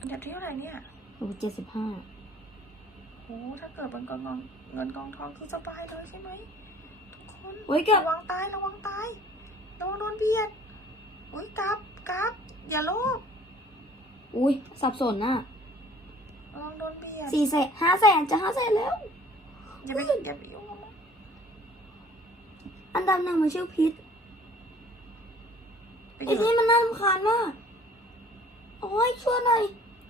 อันดับที่เท่าไหร่เนี่ยโอ้เจ็ดสิบห้าโอ้ถ้าเกิดเป็นกองเงินกองทองคือสบายเลยใช่ไหมทุกคนโอ้ยเกับระวังตายระวังตายระวังโดนเบียดอุ้ยกราบกราบอย่าโลภอุ้ยสับสนน่ะระวังโดนเบียดสี่แสนห้าแสนจะห้าแสนแล้ว อย่าไปอย่าไปยุ่งกับมันอันดับหนึ่งมันชื่อพิษไปไอ้อยู่นี่มันน่ารำคาญมาก โอ้ยช่วยหน่อย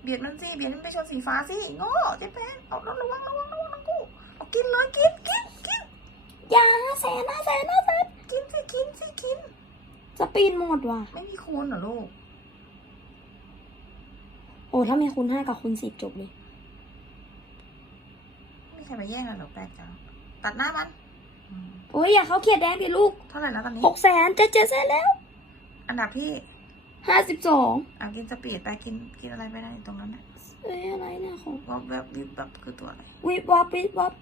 เบียดมันสิเบียดมันไปชนสีฟ้าสิโง่เจ๊แป้งเอาระวังระวังระวังนะกูเอากินเลยกินกินกินอย่าห้าแสนห้าแสนห้าแสนกินสิกินสิกินสปีนหมดว่ะ ไม่มีคูณเหรอลูก โอ้ถ้ามีคูณห้ากับคูณสิบจบเลยไม่ใช่มาแย่งกันหรอกแปลกจังตัดหน้ามันอืมโอ้ยอย่าเขาเขียดแดงดิลูก เท่าไหร่แล้วตอนนี้หกแสนเจ็ดเจ็ดแสนแล้ว อันดับที่ ห้าสิบสองอะกินสปีดไปกินกินอะไรไปได้ตรงนั้นน่ะเอ้ยอะไรเนี่ยของวับแบบวิบแบบคือตัวอะไรวิบวับวิบวับ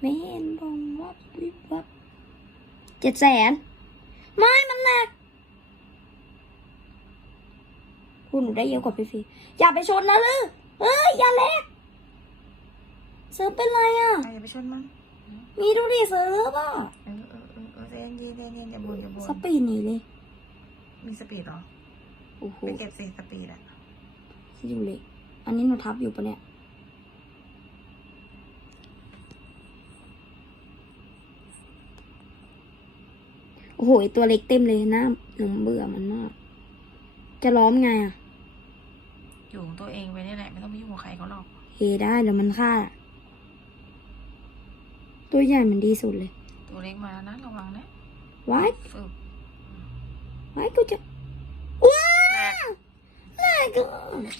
ไม่เห็นบองวับวิบวับเจ็ดแสนไม่มันหนักคุณหนูได้เยอะกว่าพี่ฟีอย่าไปชนนะลือเอ้ยอย่าแลกเซิร์ฟเป็นไรอะอะอย่าไปชนมันมีดูดิเซิร์ฟอะเออเออเออเออเย็นเย็นเย็นเย็นอย่าบ่นอย่าบ่สนปีดหนีเลย มีสปีดเหรอ โอ้โหไปเก็บสิสปีดอะอยู่เลย อันนี้หนูทับอยู่ปะเนี่ยโอ้โหไอ้ตัวเล็กเต็มเลยหน้าหนูเบื่อมันมาก จะล้อมไงอะอยู่ของตัวเองไปนี่แหละ ไม่ต้องไปยุ่งกับใครเขาหรอกเฮได้เดี๋ยวมันฆ่า ตัวใหญ่มันดีสุดเลย ตัวเล็กมาแล้วนะระวังนะว้ายฝึกว้ายกูจะ Oh,